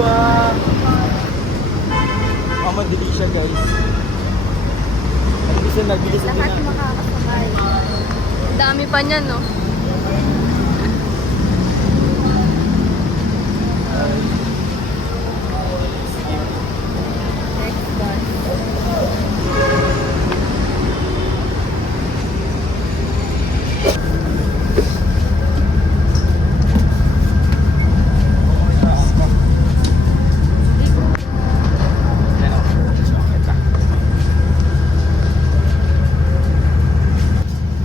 ba? Madali siya guys. Nagbilis na Lahat makakasabay. Ang dami pa niyan, no? Next bus.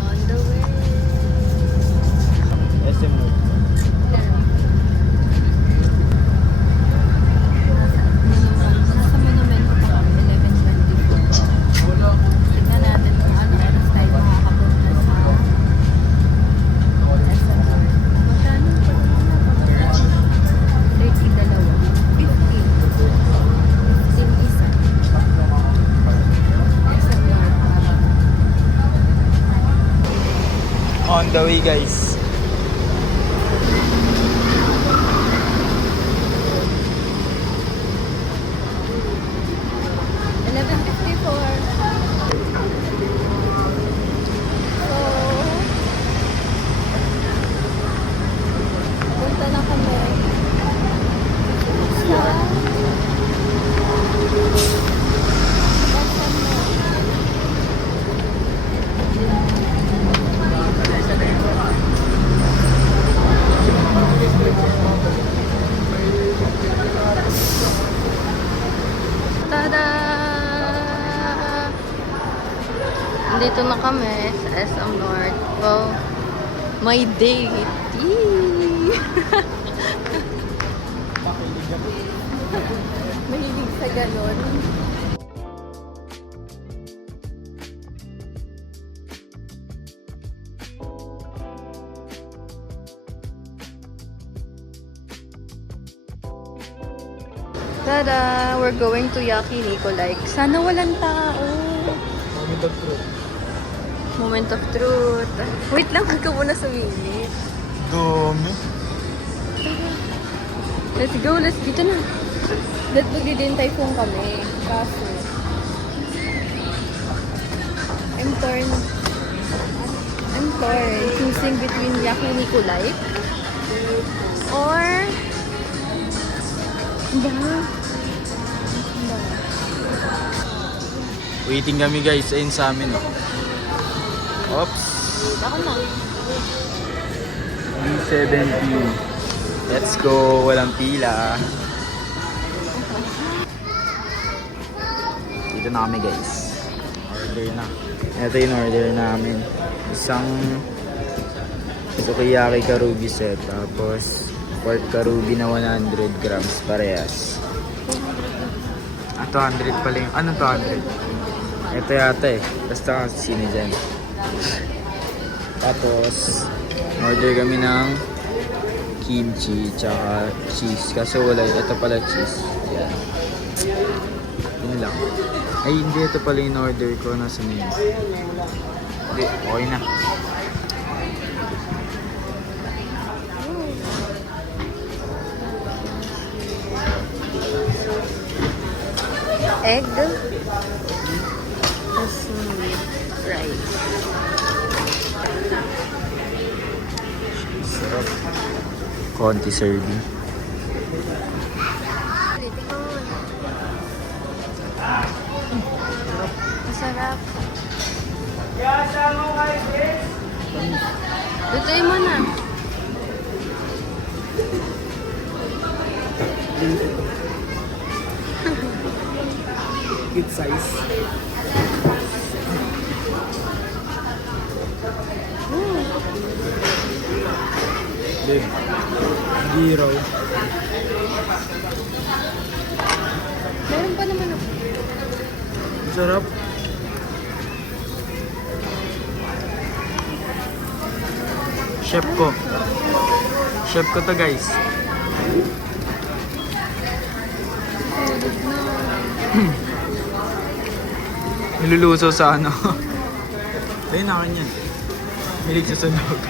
On the way. SM Road. Nasa monumento pa kami, 11:24. Tignan natin kung ano oras tayo makakapunta sa SM North. Magkano pa na? 32. 15. 15 isa. SM North. On the way guys. Punta na kami sa tada! Dito na kami sa SM North. Wow, my date! Yee! Mahilig sa ganon. Tada! We're going to Yakiniku. Like, sana walang tao. Moment of truth. Moment of truth. Wait lang, huwag ka muna sumingit. Dumi. Let's go, let's dito na. Let's magdi-din typhoon kami. Kaso, I'm torn. Choosing between Yakiniku Lake or Waiting kami guys. Ayun sa amin. Oops. Ako na. B17. Let's go. Walang pila. Dito na kami guys. Order na. Ito yung order namin. Isang sukiyaki karubi set. Tapos pork karubi na 100 grams parehas. 200 pala yung... Ano 200? Ito yata eh. Basta sino dyan. Tapos order kami ng kimchi tsaka cheese. Kaso wala. Ito pala cheese. Yan. Yun lang. Ay hindi. Ito pala yung order ko. Nasa menu. Hindi. Okay na. Egg. Rice. Sarap. Konti serving. Masarap. Lutuin mo na. Good size. Babe, zero. Meron pa naman ako. Sarap. Chef ko. Chef ko to guys. Niluluso sa ano. Ayun na kanya. Hilig sa sunog.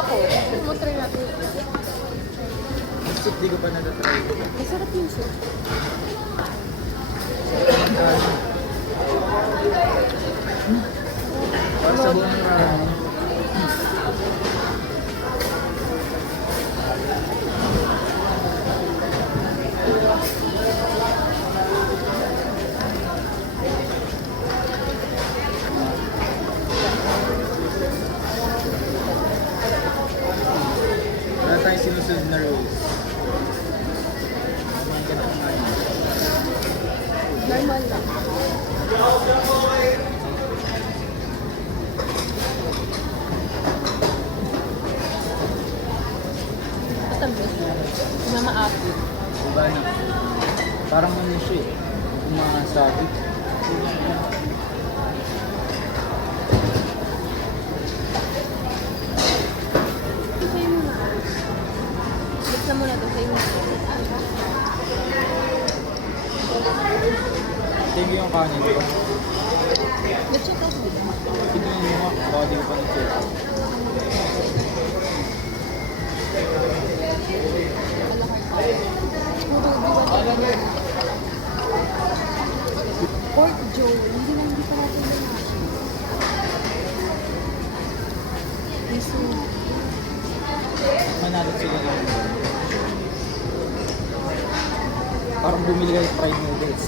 ako. Gusto mo try natin. Soup, di ko pa natatry. Masarap yung soup. Para sa buong ramen. Wala tayong sinusunod na rules. Kumain ka na kumain. Normal lang. Matamis. Mama-api. Diba na? Parang ano siya eh. Umasabi. Ito sa'yo muna. Buksan mo na ito sa'yo muna. Thank you yung kanin ko. Let's check out this. Tingnan mo nga. Baka di ko pa na-check. Pork Joe. Hindi pa natin nalaman. Miso. Manalo sila ng parang bumili kayo ng fried noodles.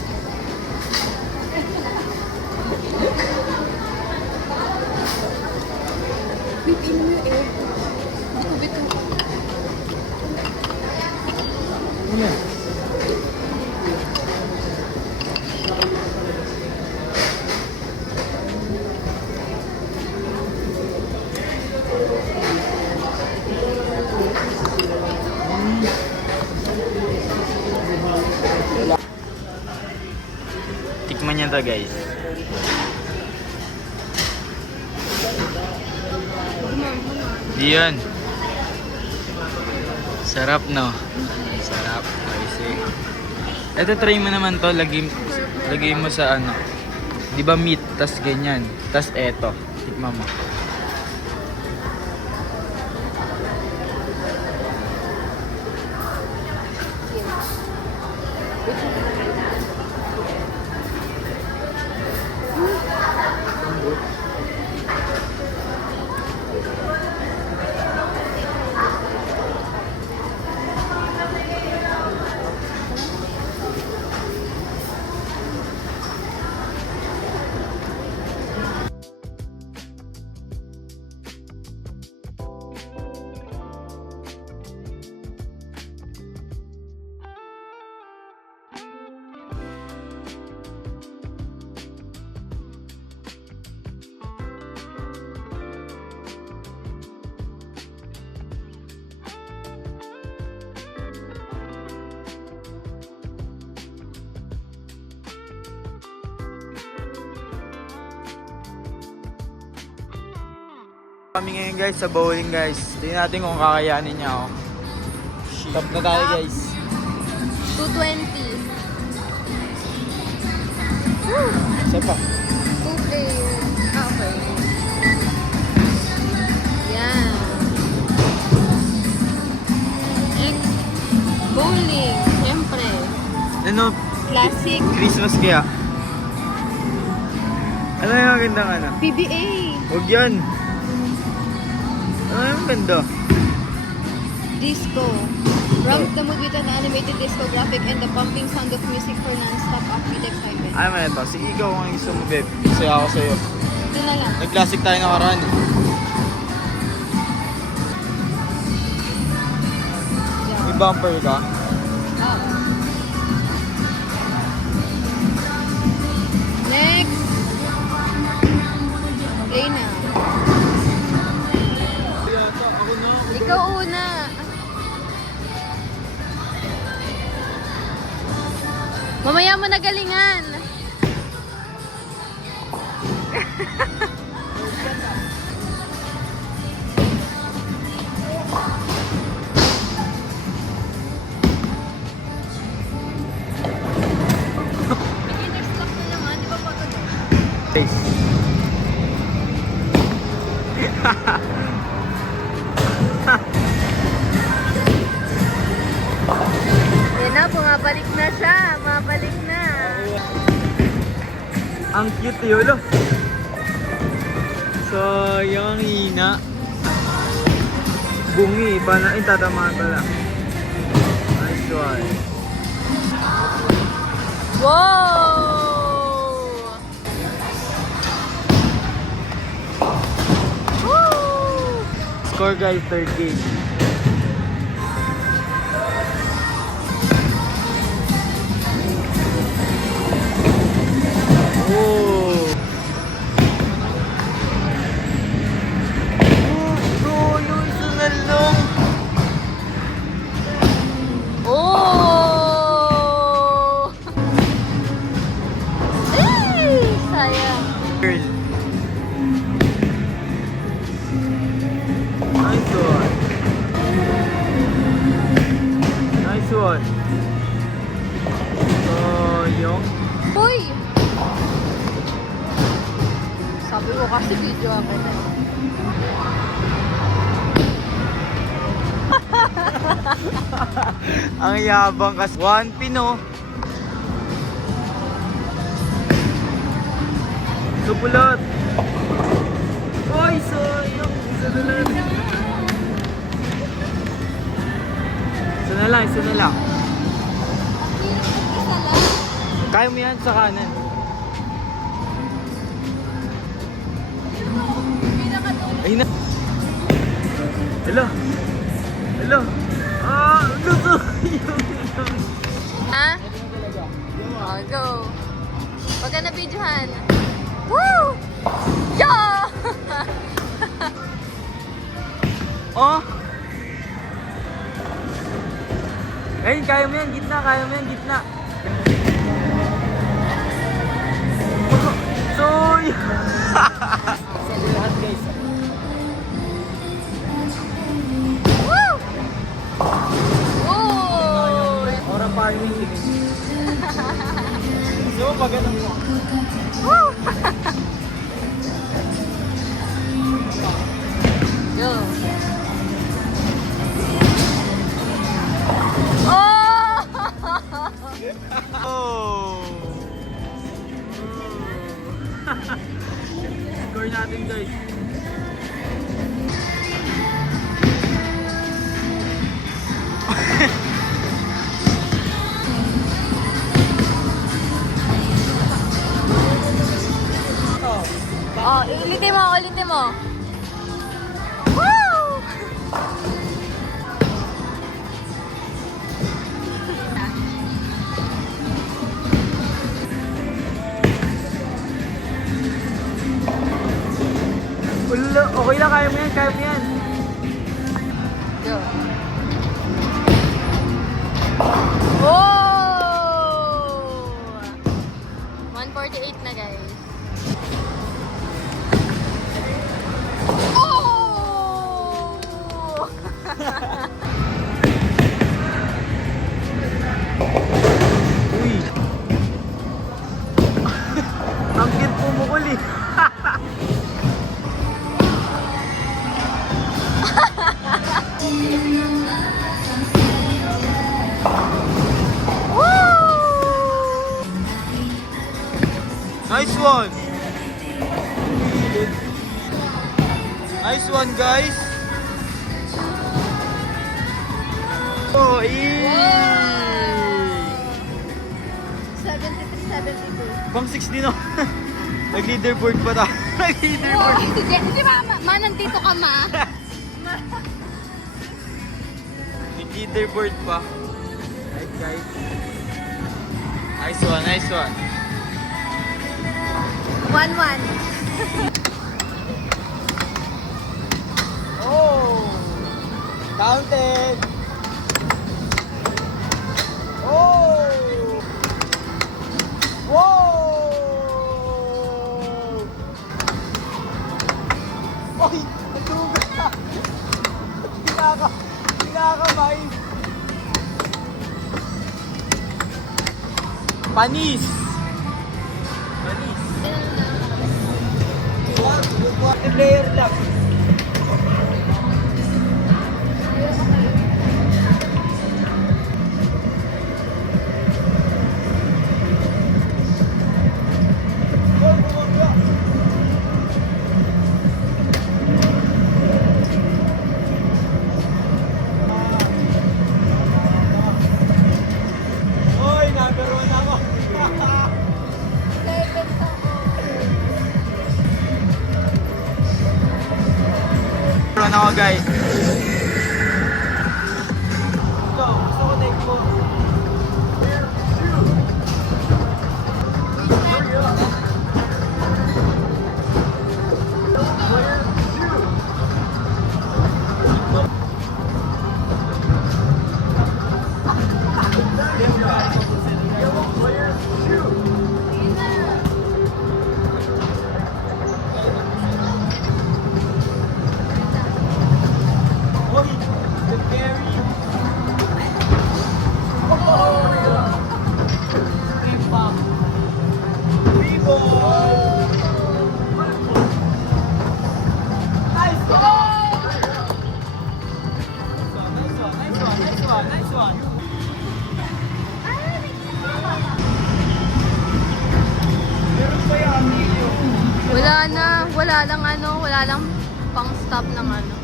Pipin mo yung egg. Kubit mo. Ano yan? Tikman niya to guys. Diyan. Sarap no? Sarap. Spicy. Ito try mo naman to. Lagay mo sa ano. Di ba meat? Tas ganyan. Tas eto. Tikman mo. Kami ngayon guys sa bowling guys. Tingnan natin kung kakayanin niya ako. Top na tayo guys. 220. Isa pa. 2 players. Okay. Yan. Next. Bowling. Siyempre. Ano? Classic. Christmas kaya. Ano yung magandang ano? PBA. Huwag yan. Ano yung ganda? Disco. Round the mood with an animated disco graphic and the pumping sound of music for non-stop upbeat excitement. Ano man ito? Sige ikaw kung gusto mo babe. Saya ako sa'yo. Ito na lang. Nag-classic tayo nakaraan. May bumper ka? Oo. Next. Play na. Ikaw una. Mamaya mo na galingan. Beginner's luck na naman, di ba pag ano? Ang cute yun. Sayang hina. Bungi. Paano? Ay, tatamaan pala. Nice one. Wow! Woo! Score guys, third game. Oh! Bro, yung sunalong! Oh! Eh, sayang. Girl. Nice one. Nice one. Yung Uy! Sabi ko kasi video ako na. ang yabang kasi. One pino. Supulot. Oy, sayang. Isa na lang. Isa na lang, isa na lang. Isa lang. Kaya mo yan sa kanan. Ayun na. Hello. Hello. Ah, luto. Ha? Oh, go. Huwag ka na videohan. Woo! Yeah! Oh. Ayun, kaya mo yan, gitna, kaya mo yan, gitna. Soy! Sa lahat guys. Woo! Woo! Ora farming. So, pag ganun mo. Woo! Go. Oh! Oh! Score natin guys. Oh, ulitin mo, ulitin mo. Woo! Wala, okay lang, kaya mo yan, kaya mo yan. Go. Oh! 148 na guys. Oh! Uy! Ang cute pumukul eh. Nice one! Nice one guys! Oh, 73-72. Pang 6 din oh. Nag-leaderboard pa tayo. Nag-leaderboard. Hindi ba, nandito ka ma? Nag-leaderboard pa. Right guys. Nice one, nice one. 1-1. Oh! Counted! Oh! Whoa! Oy! Natuga ka! Pinakamay! Panis! Panis! Water layer lang. Go, Nagtuturuan ako guys. Gusto ko take mo. Wala lang pang stop ng ano.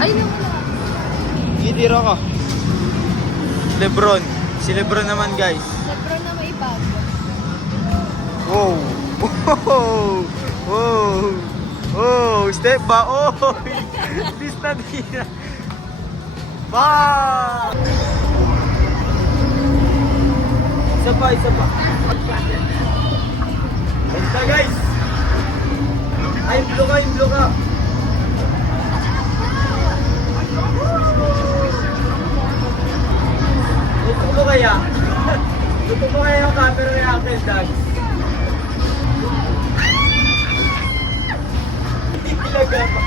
Ay, no. Gitira ka. Lebron. Si Lebron naman guys. Lebron na may bag. Wow. Wow. Wow. Oh, step ba? Oh. Pista din. Ba! Isa pa. Basta guys. Ay, blue ka. Gusto mo kaya? Gusto mo kaya yung camera ni Uncle Doug? Hindi talaga pa.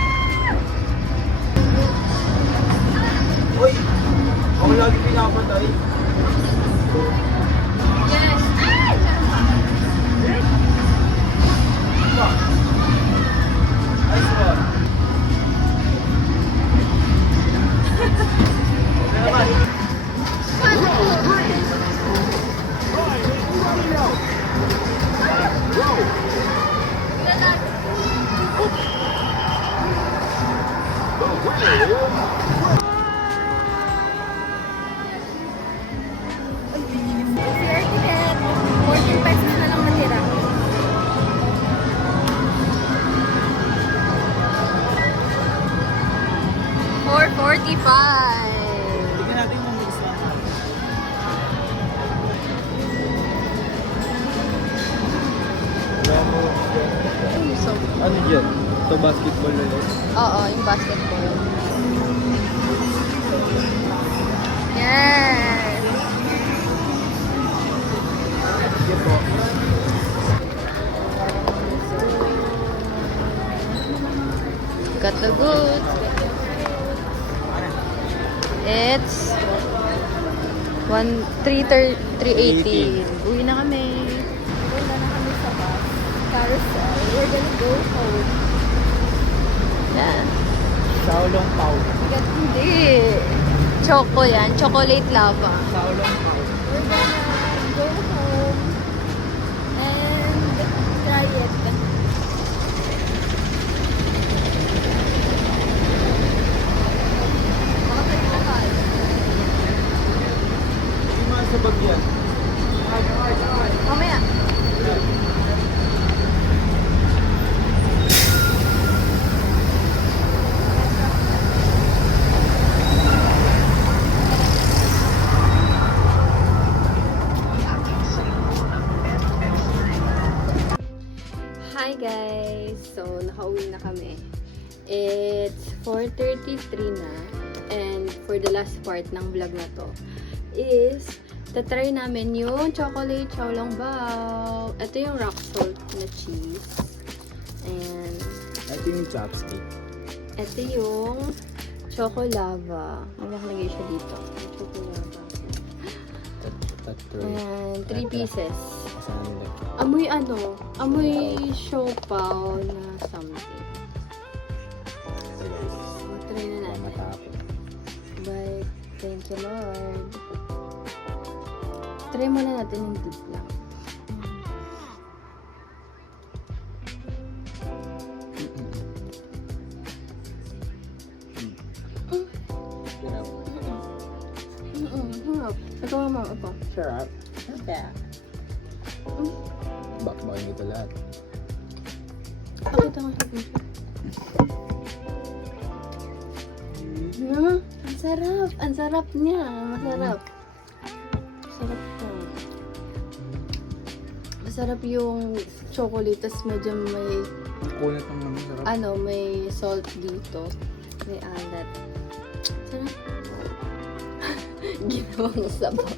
Uy! Ako lagi pinapatay. Yes. Nice one. Okay naman. Fair ticket. 14 pesos na lang natira. $4.45. Tignan natin yung mix na. So, Ano dyan? Ito basketball ulit. oo, yung basketball. Yes! Sige po. Got the goods. It's 3:18. Uwi na kami. Wala na kami sa bus. Carousel. We're gonna go home. Yan. Shaolong Pao. Hindi. Choco yan. Chocolate lava. Shaolong Pao. We're gonna go home and try it. Hindi mga sa bagyan. Mamaya. Hi guys! So, nakauwi na kami. It's 4:33 na. And for the last part ng vlog na to is tatry namin yung chocolate xiaolong bao. Ito yung rock salt na cheese. And Ito yung chopstick. ito yung choco lava. May nakalagay siya dito. Choco lava. Tatlo. And 3 pieces. Saan nila? Amoy ano? Amoy siopaw na something. Try na natin. Matapos. Bye. Thank you, Lord. Try muna natin yung dip lang. Harap. Ito nga, ma'am. Ito. Sarap. Okay. Bakbakin kita lahat. Pakita ko sa picture. Ang sarap. Ang sarap niya. Masarap. Masarap to. Masarap yung chocolate, tas medyo may, Kunat ng sarap. may salt dito. May alat. Sarap. Ginawang sabaw.